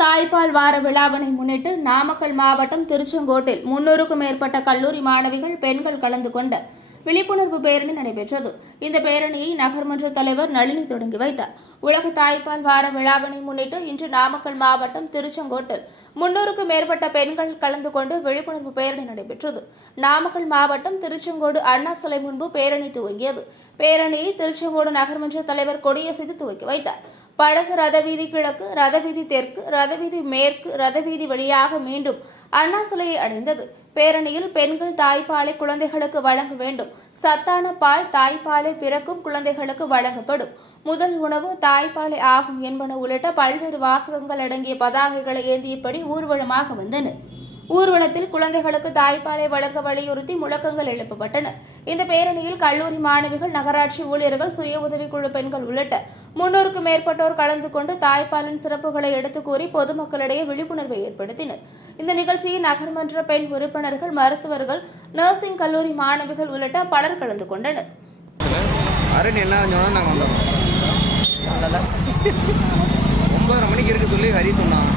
தாய்ப்பால் வார விழாவினை முன்னிட்டு நாமக்கல் மாவட்டம் திருச்செங்கோட்டில் முன்னூறுக்கும் மேற்பட்ட கல்லூரி மாணவிகள் பெண்கள் கலந்து கொண்ட விழிப்புணர்வு பேரணி நடைபெற்றது. இந்த பேரணியை நகர்மன்ற தலைவர் நளினி தொடங்கி வைத்தார். உலக தாய்ப்பால் வார விழாவினை முன்னிட்டு இன்று நாமக்கல் மாவட்டம் திருச்செங்கோட்டில் முன்னூறுக்கும் மேற்பட்ட பெண்கள் கலந்து கொண்டு விழிப்புணர்வு பேரணி நடைபெற்றது. நாமக்கல் மாவட்டம் திருச்செங்கோடு அண்ணா சிலை முன்பு பேரணி துவங்கியது. பேரணியை திருச்செங்கோடு நகர்மன்ற தலைவர் கொடியசைத்து துவக்கி வைத்தார். படகு ரதவீதி கிழக்கு ரதவீதி தெற்கு ரதவீதி மேற்கு ரதவீதி வழியாக மீண்டும் அண்ணா சிலையை அடைந்தது. பேரணியில் பெண்கள் தாய்ப்பாலை குழந்தைகளுக்கு வழங்க வேண்டும். சத்தான பால் தாய்ப்பாலை பிறக்கும் குழந்தைகளுக்கு வழங்கப்படும். முதல் உணவு தாய்ப்பாலை ஆகும் என்பன உள்ளிட்ட பல்வேறு வாசகங்கள் அடங்கிய பதாகைகளை ஏந்தியபடி ஊர்வலமாக வந்தன. ஊர்வலத்தில் குழந்தைகளுக்கு தாய்ப்பாலை வழங்க வலியுறுத்தி முழக்கங்கள் எழுப்பப்பட்டன. இந்த பேரணியில் கல்லூரி மாணவிகள் நகராட்சி ஊழியர்கள் சுய உதவிக்குழு பெண்கள் உள்ளிட்ட முன்னூறுக்கும் மேற்பட்டோர் கலந்து கொண்டு தாய்ப்பாலின் சிறப்புகளை எடுத்துக் கூறி பொதுமக்களிடையே விழிப்புணர்வை ஏற்படுத்தினர். இந்த நிகழ்ச்சியில் நகர்மன்ற பெண் உறுப்பினர்கள் மருத்துவர்கள் நர்சிங் கல்லூரி மாணவிகள் உள்ளிட்ட பலர் கலந்து கொண்டனர். அருண் என்ன சொன்னா நாங்கள் வந்துடுறோம் ஒன்பதரை மணிக்கு இருக்கு சொல்லி ஹரி சொன்னான்